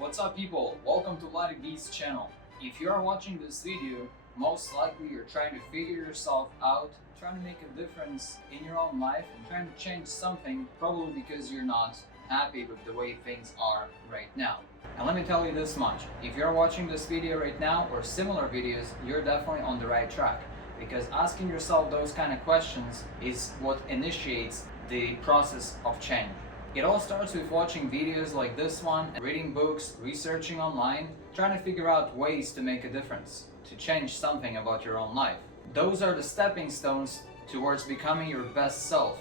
What's up people, welcome to Bloody Beast channel. If you are watching this video, most likely you're trying to figure yourself out, trying to make a difference in your own life and trying to change something, probably because you're not happy with the way things are right now. And let me tell you this much, if you're watching this video right now or similar videos, you're definitely on the right track, because asking yourself those kind of questions is what initiates the process of change. It all starts with watching videos like this one, reading books, researching online, trying to figure out ways to make a difference, to change something about your own life. Those are the stepping stones towards becoming your best self,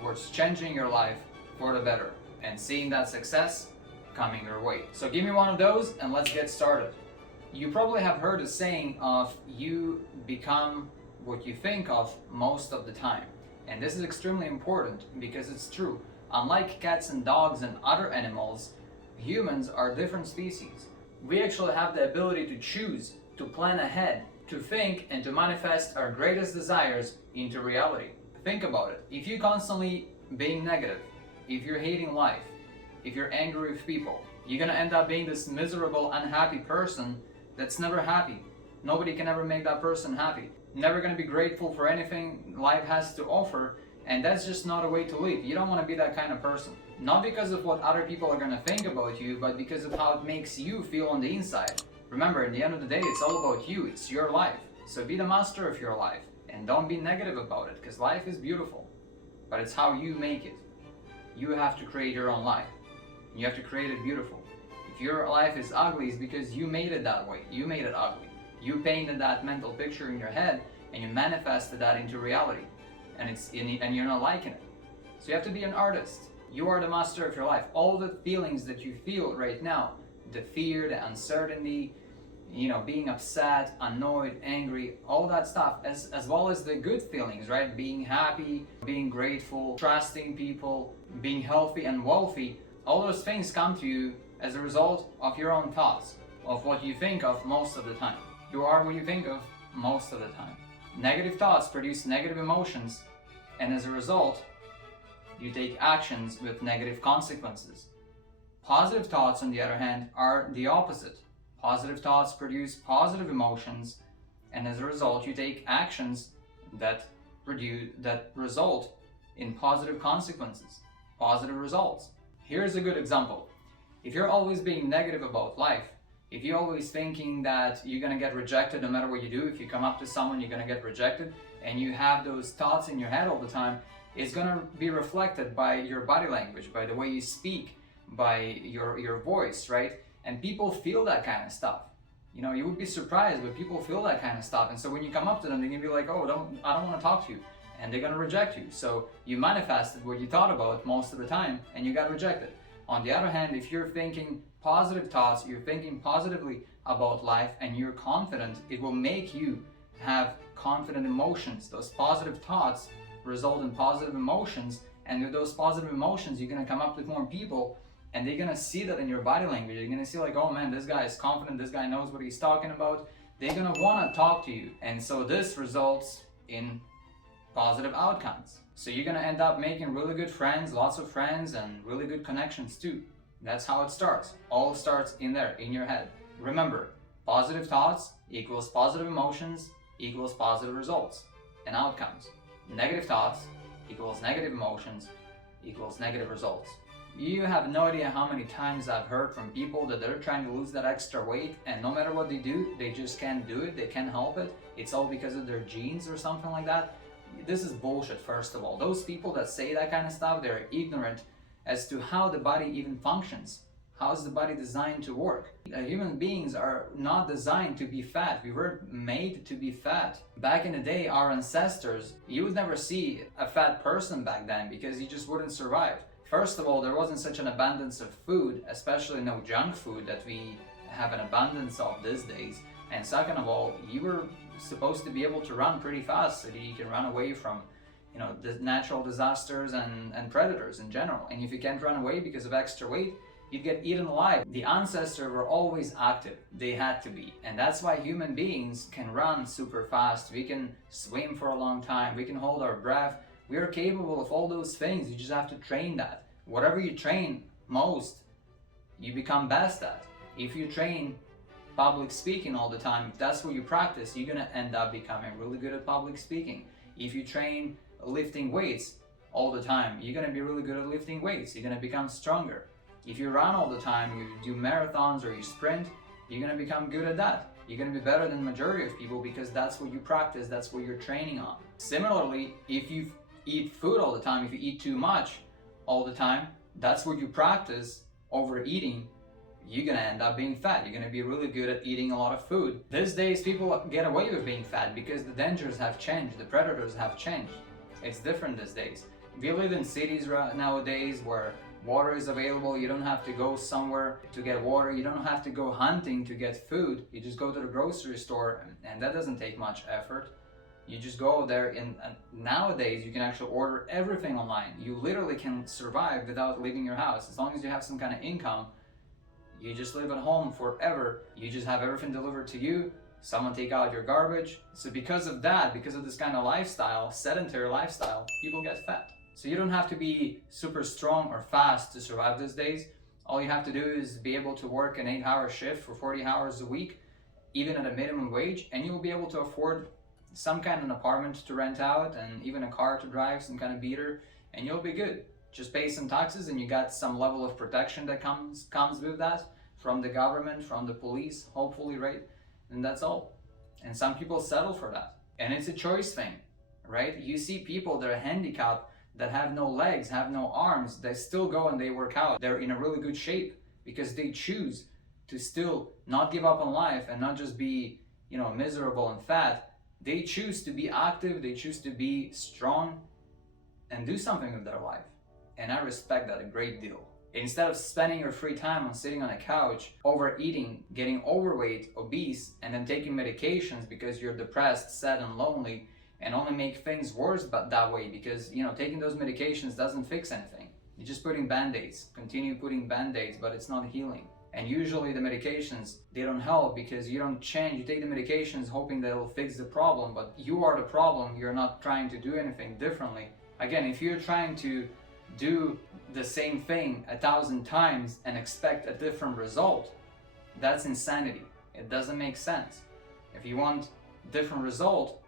towards changing your life for the better, and seeing that success coming your way. So give me one of those and let's get started. You probably have heard the saying of you become what you think of most of the time. And this is extremely important because it's true. Unlike cats and dogs and other animals, humans are different species. We actually have the ability to choose, to plan ahead, to think and to manifest our greatest desires into reality. Think about it. If you're constantly being negative, if you're hating life, if you're angry with people, you're gonna end up being this miserable, unhappy person that's never happy. Nobody can ever make that person happy. Never gonna be grateful for anything life has to offer. And that's just not a way to live. You don't want to be that kind of person. Not because of what other people are going to think about you, but because of how it makes you feel on the inside. Remember, at the end of the day, it's all about you. It's your life. So be the master of your life. And don't be negative about it, because life is beautiful. But it's how you make it. You have to create your own life. You have to create it beautiful. If your life is ugly, it's because you made it that way. You made it ugly. You painted that mental picture in your head, and you manifested that into reality. And you're not liking it. So you have to be an artist. You are the master of your life. All the feelings that you feel right now, the fear, the uncertainty, being upset, annoyed, angry, all that stuff, as well as the good feelings, right? Being happy, being grateful, trusting people, being healthy and wealthy, all those things come to you as a result of your own thoughts, of what you think of most of the time. You are what you think of most of the time. Negative thoughts produce negative emotions, and as a result, you take actions with negative consequences. Positive thoughts, on the other hand, are the opposite. Positive thoughts produce positive emotions, and as a result, you take actions that result in positive consequences, positive results. Here's a good example. If you're always being negative about life, if you're always thinking that you're gonna get rejected no matter what you do, if you come up to someone, you're gonna get rejected, and you have those thoughts in your head all the time, it's gonna be reflected by your body language, by the way you speak, by your voice, right? And people feel that kind of stuff. You would be surprised, but people feel that kind of stuff. And so when you come up to them, they're gonna be like, oh, I don't wanna talk to you. And they're gonna reject you. So you manifested what you thought about most of the time, and you got rejected. On the other hand, if you're thinking positive thoughts, you're thinking positively about life, and you're confident, it will make you have confident emotions. Those positive thoughts result in positive emotions, and with those positive emotions, you're gonna come up with more people, and they're gonna see that in your body language. You're gonna see like, oh man, this guy is confident, this guy knows what he's talking about. They're gonna wanna talk to you. And so this results in positive outcomes. So you're gonna end up making really good friends, lots of friends, and really good connections too. That's how it starts. All starts in there, in your head. Remember, positive thoughts equals positive emotions equals positive results and outcomes. Negative thoughts equals negative emotions equals negative results. You have no idea how many times I've heard from people that they're trying to lose that extra weight, and no matter what they do, they just can't do it, they can't help it. It's all because of their genes or something like that. This is bullshit, first of all. Those people that say that kind of stuff, they're ignorant as to how the body even functions. How is the body designed to work? Human beings are not designed to be fat. We were made to be fat. Back in the day, our ancestors, you would never see a fat person back then because you just wouldn't survive. First of all, there wasn't such an abundance of food, especially no junk food that we have an abundance of these days. And second of all, you were supposed to be able to run pretty fast so that you can run away from the natural disasters and predators in general. And if you can't run away because of extra weight, you'd get eaten alive. The ancestors were always active. They had to be. And that's why human beings can run super fast. We can swim for a long time. We can hold our breath. We are capable of all those things. You just have to train that. Whatever you train most, you become best at. If you train public speaking all the time, if that's what you practice, you're gonna end up becoming really good at public speaking. If you train lifting weights all the time, you're gonna be really good at lifting weights. You're gonna become stronger. If you run all the time, you do marathons or you sprint, you're gonna become good at that. You're gonna be better than the majority of people because that's what you practice, that's what you're training on. Similarly, if you eat food all the time, if you eat too much all the time, that's what you practice, overeating, you're gonna end up being fat. You're gonna be really good at eating a lot of food. These days, people get away with being fat because the dangers have changed, the predators have changed. It's different these days. We live in cities nowadays where water is available. You don't have to go somewhere to get water. You don't have to go hunting to get food. You just go to the grocery store, and that doesn't take much effort. You just go there, and nowadays you can actually order everything online. You literally can survive without leaving your house. As long as you have some kind of income, you just live at home forever. You just have everything delivered to you. Someone take out your garbage. So because of that, because of this kind of lifestyle, sedentary lifestyle, people get fat. So you don't have to be super strong or fast to survive these days. All you have to do is be able to work an 8-hour shift for 40 hours a week, even at a minimum wage, and you'll be able to afford some kind of an apartment to rent out and even a car to drive, some kind of beater, and you'll be good. Just pay some taxes and you got some level of protection that comes with that from the government, from the police, hopefully, right? And that's all. And some people settle for that. And it's a choice thing, right? You see people that are handicapped, that have no legs, have no arms, they still go and they work out. They're in a really good shape because they choose to still not give up on life and not just be, miserable and fat. They choose to be active, they choose to be strong and do something with their life. And I respect that a great deal. Instead of spending your free time on sitting on a couch, overeating, getting overweight, obese, and then taking medications because you're depressed, sad, and lonely, and only make things worse but that way because, taking those medications doesn't fix anything. You're just putting band-aids, continue putting band-aids, but it's not healing. And usually the medications, they don't help because you don't change. You take the medications hoping that it'll fix the problem, but you are the problem. You're not trying to do anything differently. Again, if you're trying to do the same thing 1,000 times and expect a different result, that's insanity. It doesn't make sense. If you want different result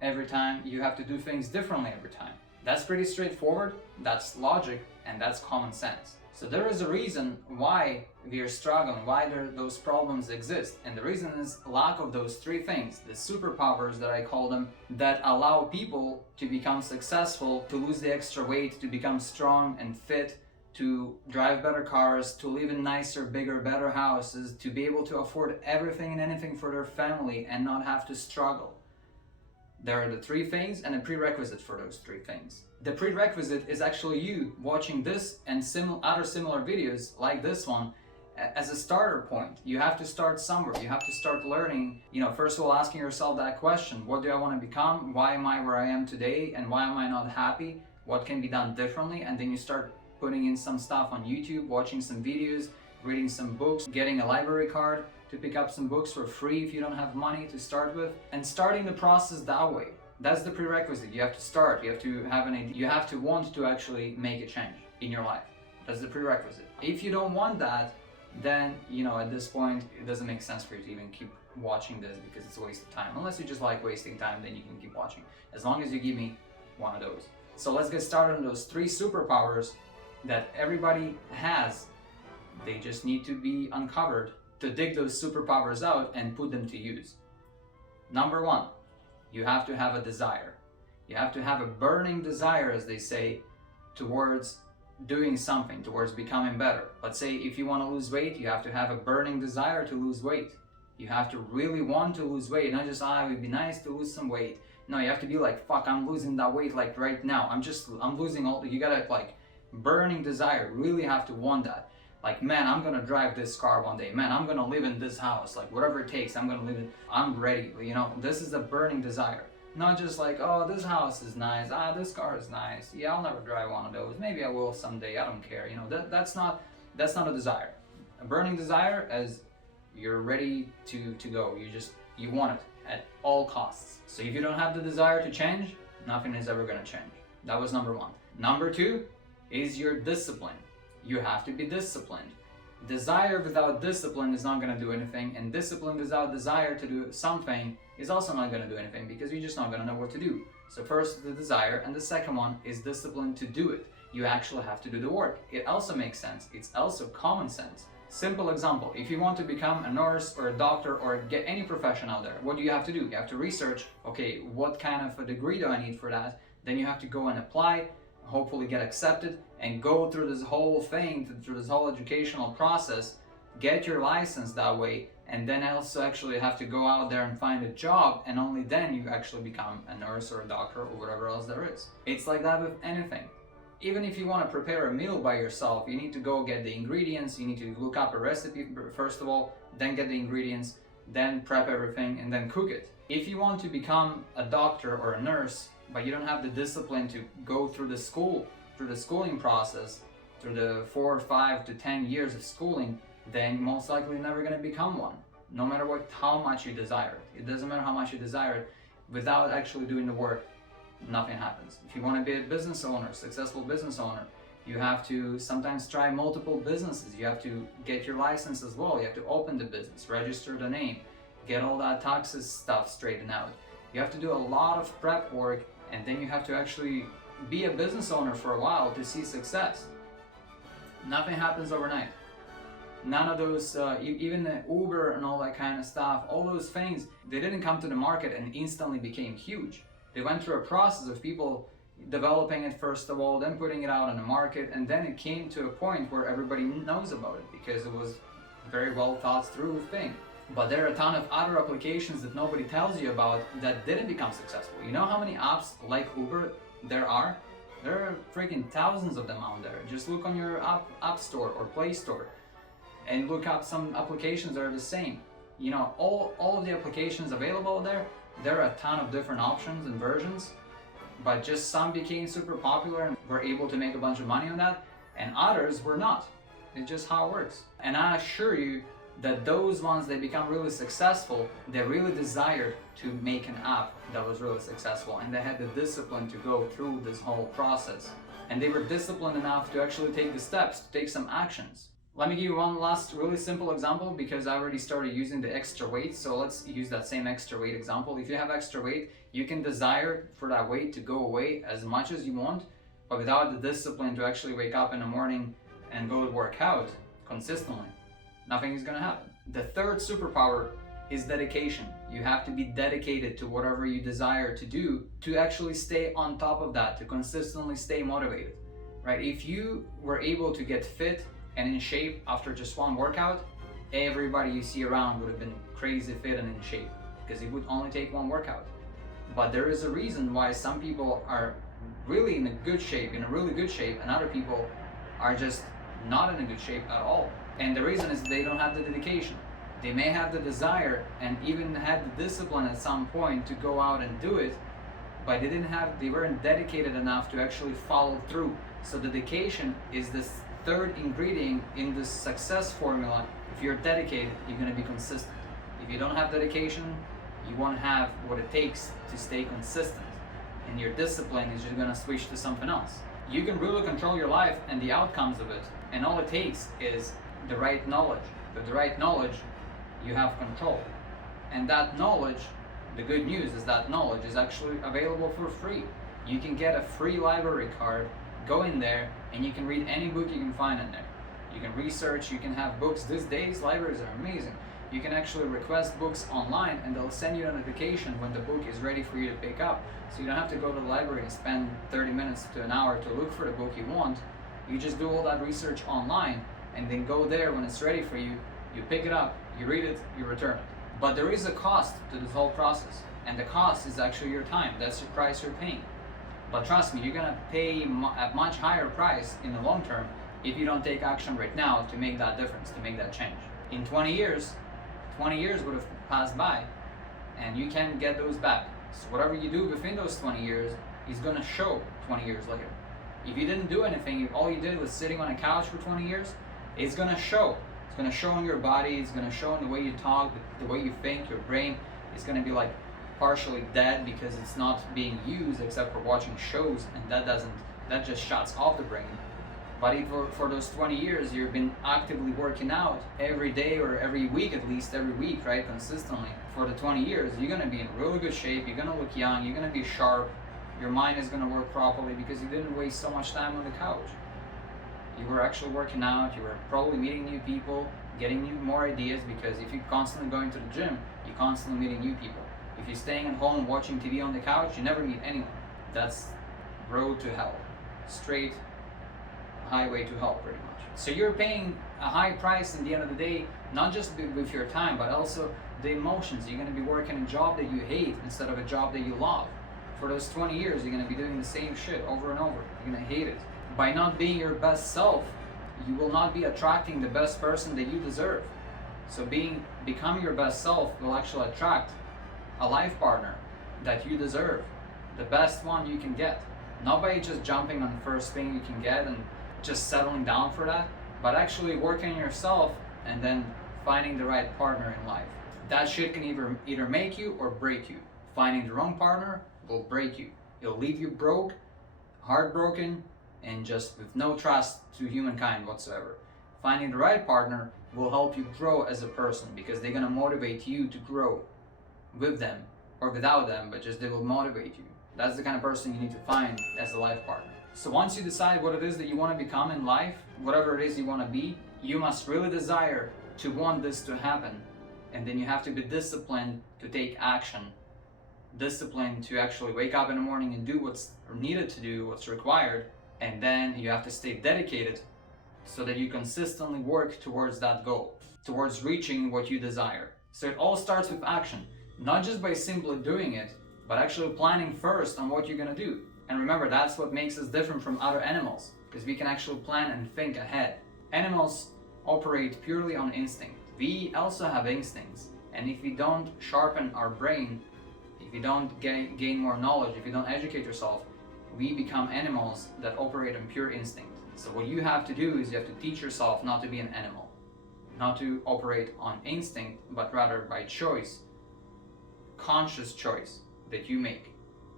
every time, you have to do things differently every time. That's pretty straightforward, that's logic, and that's common sense. So there is a reason why we are struggling, why those problems exist. And the reason is lack of those three things, the superpowers that I call them, that allow people to become successful, to lose the extra weight, to become strong and fit, to drive better cars, to live in nicer, bigger, better houses, to be able to afford everything and anything for their family and not have to struggle. There are the three things and a prerequisite for those three things. The prerequisite is actually you watching this and other similar videos like this one as a starter point. You have to start somewhere. You have to start learning, first of all, asking yourself that question. What do I want to become? Why am I where I am today? And why am I not happy? What can be done differently? And then you start putting in some stuff on YouTube, watching some videos, reading some books, getting a library card to pick up some books for free if you don't have money to start with, and starting the process that way. That's the prerequisite. You have to start. You have to have an idea. You have to want to actually make a change in your life. That's the prerequisite. If you don't want that, then, at this point, it doesn't make sense for you to even keep watching this because it's a waste of time. Unless you just like wasting time, then you can keep watching. As long as you give me one of those. So let's get started on those three superpowers that everybody has. They just need to be uncovered to dig those superpowers out and put them to use. Number one, you have to have a desire. You have to have a burning desire, as they say, towards doing something, towards becoming better. Let's say if you want to lose weight, you have to have a burning desire to lose weight. You have to really want to lose weight, not just, it would be nice to lose some weight. No, you have to be like, fuck, I'm losing that weight like right now. I'm losing all, you gotta burning desire, really have to want that. Like, man, I'm gonna drive this car one day. Man, I'm gonna live in this house. Like, whatever it takes, I'm gonna live in. I'm ready. This is a burning desire. Not just like, oh, this house is nice. This car is nice. Yeah, I'll never drive one of those. Maybe I will someday. I don't care. That's not a desire. A burning desire is you're ready to go. You want it at all costs. So if you don't have the desire to change, nothing is ever gonna change. That was number one. Number two is your discipline. You have to be disciplined. Desire without discipline is not going to do anything, and discipline without desire to do something is also not going to do anything, because you're just not going to know what to do. So first the desire, and the second one is discipline to do it. You actually have to do the work. It also makes sense. It's also common sense. Simple example, if you want to become a nurse or a doctor or get any profession out there, what do you have to do? You have to research, okay, what kind of a degree do I need for that? Then you have to go and apply, hopefully get accepted, and go through this whole thing, through this whole educational process, get your license that way, and then also actually have to go out there and find a job, and only then you actually become a nurse or a doctor or whatever else there is. It's like that with anything. Even if you want to prepare a meal by yourself, you need to go get the ingredients, you need to look up a recipe first of all, then get the ingredients, then prep everything, and then cook it. If you want to become a doctor or a nurse, but you don't have the discipline to go through the schooling process, through the 4, 5 to 10 years of schooling, then you're most likely never going to become one, no matter how much you desire it. It doesn't matter how much you desire it, without actually doing the work, nothing happens. If you want to be a business owner, successful business owner, you have to sometimes try multiple businesses. You have to get your license as well. You have to open the business, register the name, get all that taxes stuff straightened out. You have to do a lot of prep work, and then you have to actually be a business owner for a while to see success. Nothing happens overnight. None of those, even the Uber and all that kind of stuff, all those things, they didn't come to the market and instantly became huge. They went through a process of people developing it first of all, then putting it out on the market, and then it came to a point where everybody knows about it because it was a very well thought through thing. But there are a ton of other applications that nobody tells you about that didn't become successful. You know how many apps like Uber there are? There are freaking thousands of them out there. Just look on your app store or Play Store and look up some applications that are the same. You know, all of the applications available there are a ton of different options and versions, but just some became super popular and were able to make a bunch of money on that, and others were not. It's just how it works. And I assure you that those ones that become really successful, they really desired to make an app that was really successful, and they had the discipline to go through this whole process. And they were disciplined enough to actually take the steps, to take some actions. Let me give you one last really simple example, because I already started using the extra weight, so let's use that same extra weight example. If you have extra weight, you can desire for that weight to go away as much as you want, but without the discipline to actually wake up in the morning and go to work out consistently, nothing is going to happen. The third superpower is dedication. You have to be dedicated to whatever you desire to do to actually stay on top of that, to consistently stay motivated, right? If you were able to get fit and in shape after just one workout, everybody you see around would have been crazy fit and in shape, because it would only take one workout. But there is a reason why some people are really in a good shape, and other people are just not in a good shape at all. And the reason is they don't have the dedication. They may have the desire and even had the discipline at some point to go out and do it, but they weren't dedicated enough to actually follow through. So dedication is this third ingredient in this success formula. If you're dedicated, you're going to be consistent. If you don't have dedication, you won't have what it takes to stay consistent, and your discipline is just going to switch to something else. You can really control your life and the outcomes of it, and all it takes is the right knowledge. With the right knowledge, you have control. And that knowledge, the good news is that knowledge is actually available for free. You can get a free library card, go in there, and you can read any book you can find in there. You can research, you can have books. These days, libraries are amazing. You can actually request books online, and they'll send you a notification when the book is ready for you to pick up. So you don't have to go to the library and spend 30 minutes to an hour to look for the book you want. You just do all that research online, and then go there when it's ready for you. You pick it up, you read it, you return it. But there is a cost to this whole process, and the cost is actually your time. That's the price you're paying. But trust me, you're gonna pay a much higher price in the long term if you don't take action right now to make that difference, to make that change. In 20 years would have passed by, and you can't get those back. So whatever you do within those 20 years is gonna show 20 years later. If you didn't do anything, if all you did was sitting on a couch for 20 years, it's gonna show. It's gonna show in your body, it's gonna show in the way you talk, the way you think, your brain is gonna be like partially dead because it's not being used except for watching shows, and that just shuts off the brain. But if for those 20 years you've been actively working out every day or every week, at least every week, right, consistently, for the 20 years, you're gonna be in really good shape, you're gonna look young, you're gonna be sharp, your mind is gonna work properly because you didn't waste so much time on the couch. You were actually working out, you were probably meeting new people, getting new more ideas, because if you're constantly going to the gym, you're constantly meeting new people. If you're staying at home watching TV on the couch, you never meet anyone. That's road to hell. Straight highway to hell, pretty much. So you're paying a high price in the end of the day, not just with your time, but also the emotions. You're going to be working a job that you hate instead of a job that you love. For those 20 years, you're going to be doing the same shit over and over. You're going to hate it. By not being your best self, you will not be attracting the best person that you deserve. So becoming your best self will actually attract a life partner that you deserve, the best one you can get. Not by just jumping on the first thing you can get and just settling down for that, but actually working on yourself and then finding the right partner in life. That shit can either make you or break you. Finding the wrong partner will break you. It'll leave you broke, heartbroken, and just with no trust to humankind whatsoever. Finding the right partner will help you grow as a person, because they're gonna motivate you to grow with them or without them, but just they will motivate you. That's the kind of person you need to find as a life partner. So once you decide what it is that you want to become in life, whatever it is you want to be, you must really desire to want this to happen. And then you have to be disciplined to take action. Disciplined to actually wake up in the morning and do what's needed to do, what's required. And then you have to stay dedicated so that you consistently work towards that goal, towards reaching what you desire. So it all starts with action, not just by simply doing it, but actually planning first on what you're gonna do. And remember, that's what makes us different from other animals, because we can actually plan and think ahead. Animals operate purely on instinct. We also have instincts, and if we don't sharpen our brain, if you don't gain more knowledge, if you don't educate yourself, we become animals that operate on pure instinct. So what you have to do is you have to teach yourself not to be an animal, not to operate on instinct, but rather by choice, conscious choice that you make.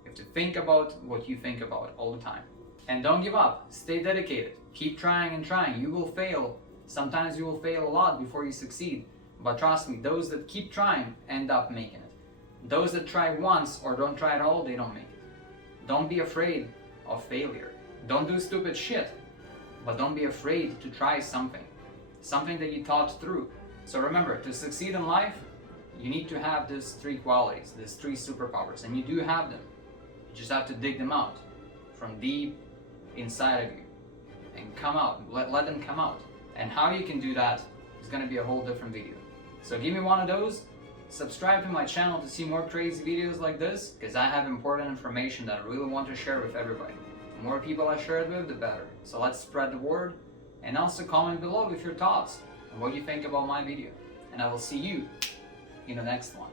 You have to think about what you think about all the time. And don't give up. Stay dedicated. Keep trying and trying. You will fail. Sometimes you will fail a lot before you succeed. But trust me, those that keep trying end up making it. Those that try once or don't try at all, they don't make it. Don't be afraid of failure. Don't do stupid shit. But don't be afraid to try something. Something that you thought through. So remember, to succeed in life, you need to have these three qualities, these three superpowers, and you do have them. You just have to dig them out from deep inside of you and come out, let them come out. And how you can do that is going to be a whole different video. So give me one of those, subscribe to my channel to see more crazy videos like this, because I have important information that I really want to share with everybody. The more people I share it with, the better. So let's spread the word, and also comment below with your thoughts and what you think about my video. And I will see you in the next one.